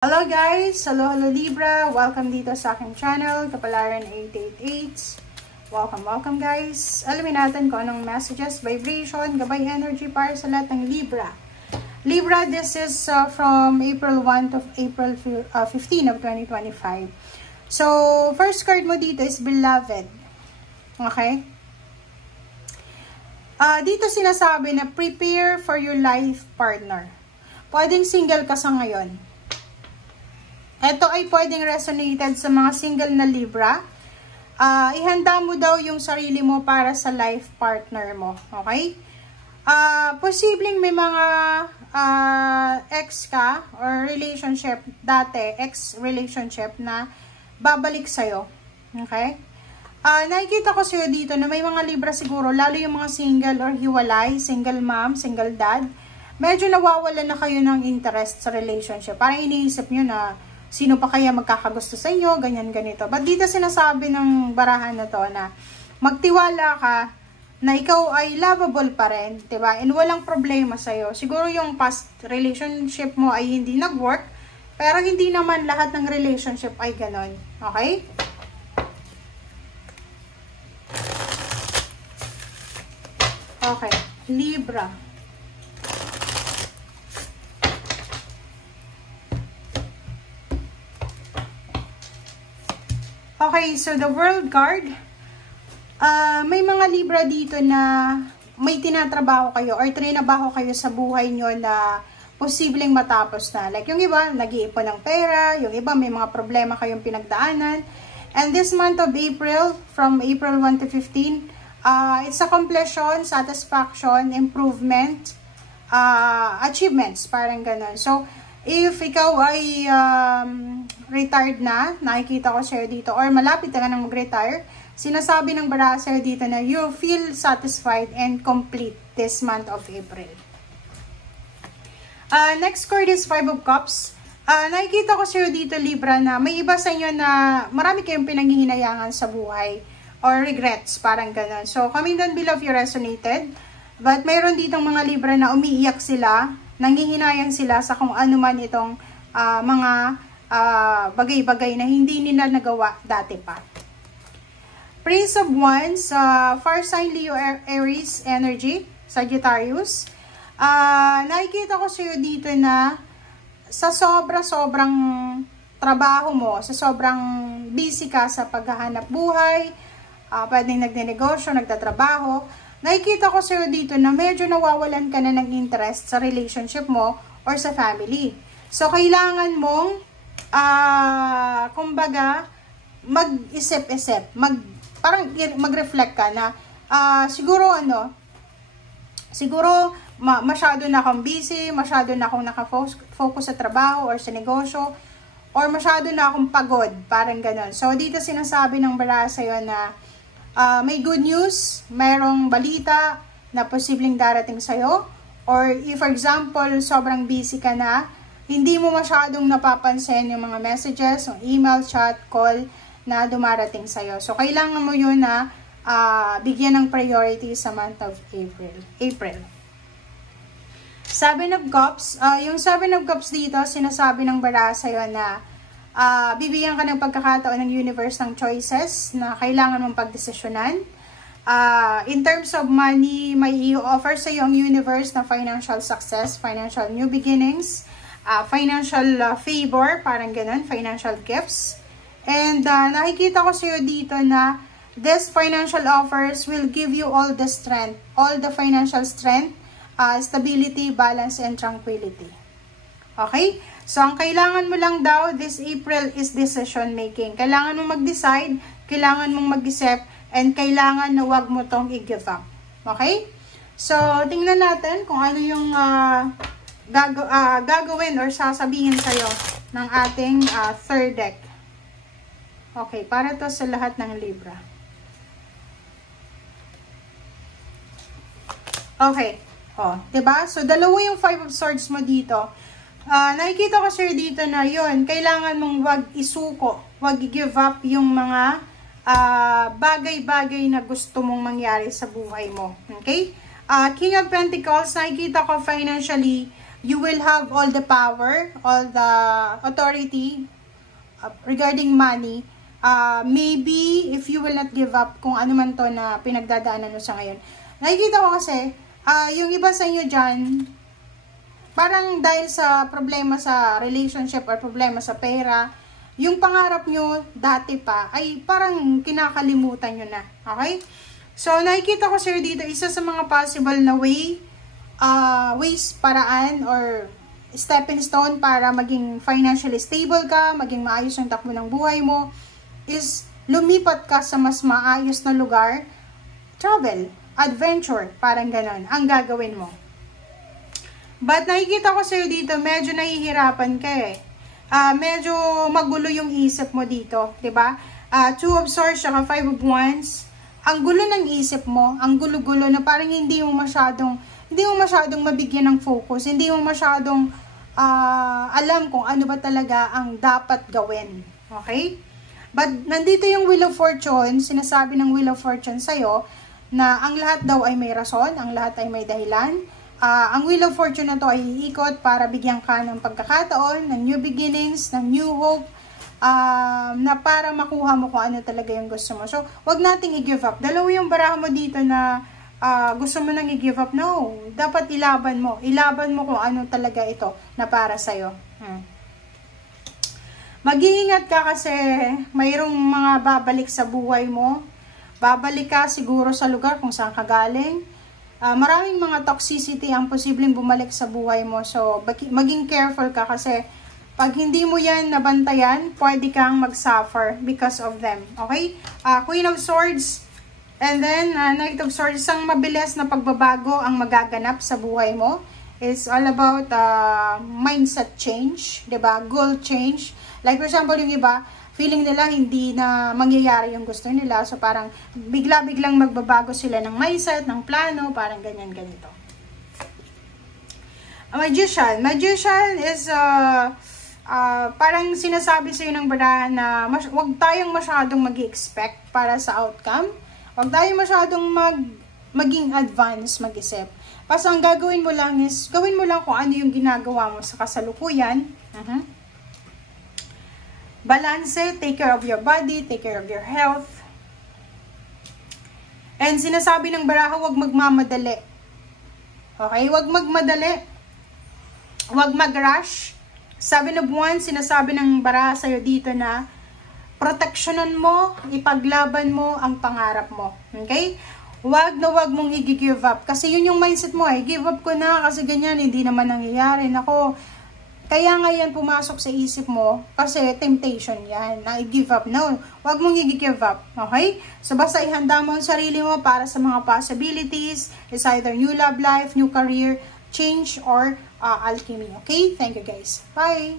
Hello guys! Hello Libra! Welcome dito sa aking channel, Kapalaran 888. Welcome guys! Alamin natin kung anong messages, vibration, gabay energy para sa lahat ng Libra. Libra, this is from April 1 to April 15 of 2025. So, first card mo dito is Beloved. Okay? Dito sinasabi na prepare for your life partner. Pwedeng single ka sa ngayon. Ito ay pwedeng resonated sa mga single na Libra. Ihanda mo daw yung sarili mo para sa life partner mo. Okay? Posibleng may mga ex ka or relationship dati, ex-relationship na babalik sa'yo. Okay? Nakikita ko sa'yo dito na may mga Libra siguro, lalo yung mga single or hiwalay, single mom, single dad, medyo nawawala na kayo ng interest sa relationship. Parang iniisip nyo na sino pa kaya magkakagusto sa inyo, ganyan, ganito. But dito sinasabi ng barahan na to na magtiwala ka na ikaw ay lovable pa rin, diba? And walang problema sa'yo. Siguro yung past relationship mo ay hindi nag-work, pero hindi naman lahat ng relationship ay ganon. Okay? Okay. Libra. Okay, so the World card, may mga Libra dito na may tinatrabaho kayo or trinabaho kayo sa buhay nyo na posibleng matapos na. Like yung iba, nag-iipon ng pera, yung iba may mga problema kayong pinagdaanan. And this month of April, from April 1 to 15, it's a completion, satisfaction, improvement, achievements, parang ganun. So, if ikaw ay retired na, nakikita ko sa'yo dito, or malapit na nang mag-retire, sinasabi ng baraha sa'yo dito na you feel satisfied and complete this month of April. Next card is Five of Cups. Nakikita ko sa'yo dito, Libra, na may iba sa inyo na marami kayong pinanghihinayangan sa buhay or regrets, parang ganun. So, comment down below if you resonated. But mayroon ditong mga Libra na umiiyak sila, nanghihinayang sila sa kung ano man itong mga bagay-bagay na hindi nila nagawa dati pa. Prince of Wands, fire sign Leo, Aries energy, Sagittarius. Nakikita ko sa'yo dito na sa sobrang trabaho mo, sa sobrang busy ka sa paghahanap buhay, pwedeng nagnenegosyo, nagtatrabaho, nakikita ko sa'yo dito na medyo nawawalan ka na ng interest sa relationship mo or sa family. So, kailangan mong, kumbaga, mag-isip-isip, parang mag-reflect ka na, siguro masyado na akong busy, masyado na akong nakafocus sa trabaho or sa negosyo, or masyado na akong pagod, parang ganon. So, dito sinasabi ng baraha sa'yo na, may good news, mayroong balita na posibleng darating sa'yo, or if for example, sobrang busy ka na, hindi mo masyadong napapansin yung mga messages, yung email, chat, call na dumarating sa'yo. So, kailangan mo yun na bigyan ng priority sa month of April. Seven of Cups, yung Seven of Cups dito, sinasabi ng baraha sa'yo na bibigyan ka ng pagkakataon ng universe ng choices na kailangan mong pagdesisyonan. In terms of money, may i-offer sa iyo ang universe na financial success, financial new beginnings, financial favor, parang ganun, financial gifts. And nakikita ko sa iyo dito na this financial offers will give you all the strength, all the financial strength, stability, balance, and tranquility. Okay? So, ang kailangan mo lang daw this April is decision making. Kailangan mong mag-decide, kailangan mong mag-isip, and kailangan na wag mo tong i-give up. Okay? So, tingnan natin kung ano yung gagawin or sasabihin sa'yo ng ating third deck. Okay, para to sa lahat ng Libra. Okay. Diba? So, dalawa yung Five of Swords mo dito. Nakikita ko sir dito na yun, kailangan mong wag isuko, wag i-give up yung mga bagay-bagay na gusto mong mangyari sa buhay mo. Okay? King of Pentacles, nakikita ko financially, you will have all the power, all the authority regarding money. Maybe if you will not give up kung ano man to na pinagdadaanan mo sa ngayon. Nakikita ko kasi, yung iba sa inyo dyan, parang dahil sa problema sa relationship or problema sa pera, yung pangarap nyo dati pa ay parang kinakalimutan nyo na. Okay? So, nakikita ko sir dito, isa sa mga possible na ways, paraan, or stepping stone para maging financially stable ka, maging maayos ang takbo ng buhay mo, is lumipat ka sa mas maayos na lugar, travel, adventure, parang ganon, ang gagawin mo. But nakikita ko sa'yo dito, medyo nahihirapan ka eh. Medyo magulo yung isip mo dito, 'di ba? 2 of Swords, saka 5 of Wands. Ang gulo ng isip mo, ang gulo-gulo na parang hindi mo masyadong mabigyan ng focus, hindi mo masyadong alam kung ano ba talaga ang dapat gawin. Okay? But nandito yung Wheel of Fortune, sinasabi ng Wheel of Fortune sa'yo na ang lahat daw ay may rason, ang lahat ay may dahilan. Ang Wheel of Fortune na to ay iikot para bigyan ka ng pagkakataon, ng new beginnings, ng new hope, na para makuha mo kung ano talaga yung gusto mo. So, wag nating i-give up. Dalawa yung baraha mo dito na gusto mo nang i-give up. No, dapat ilaban mo. Ilaban mo kung ano talaga ito na para sa'yo. Mag-iingat ka kasi mayroong mga babalik sa buhay mo. Babalik ka siguro sa lugar kung saan ka galing. Maraming mga toxicity ang posibleng bumalik sa buhay mo. So, maging careful ka kasi pag hindi mo yan nabantayan, pwede kang mag-suffer because of them. Okay? Queen of Swords and then Knight of Swords, isang mabilis na pagbabago ang magaganap sa buhay mo. It's all about mindset change, 'di ba? Goal change. Like for example, yung iba, feeling nila hindi na mangyayari yung gusto nila. So, parang bigla-biglang magbabago sila ng mindset, ng plano, parang ganyan-ganito. A Magician. Magician is, parang sinasabi sa'yo ng barahan na huwag tayong masyadong mag-expect para sa outcome. Huwag tayong masyadong maging advance, mag-isip. Basta ang gagawin mo lang is, gawin mo lang kung ano yung ginagawa mo sa kasalukuyan. Balance, take care of your body, take care of your health. And sinasabi ng baraha, huwag magmamadali. Okay? Huwag magmadali. Huwag mag-rush. 7 of Wands, sinasabi ng baraha sa'yo dito na proteksyonan mo, ipaglaban mo ang pangarap mo. Okay? Huwag na huwag mong i-give up. Kasi yun yung mindset mo eh. Give up ko na kasi ganyan, hindi naman nangyayari. Nako, kaya nga yan pumasok sa isip mo kasi temptation yan na i-give up. No, huwag mong i-give up. Okay? So basta ihanda mo ang sarili mo para sa mga possibilities. It's either new love life, new career, change, or alchemy. Okay? Thank you guys. Bye!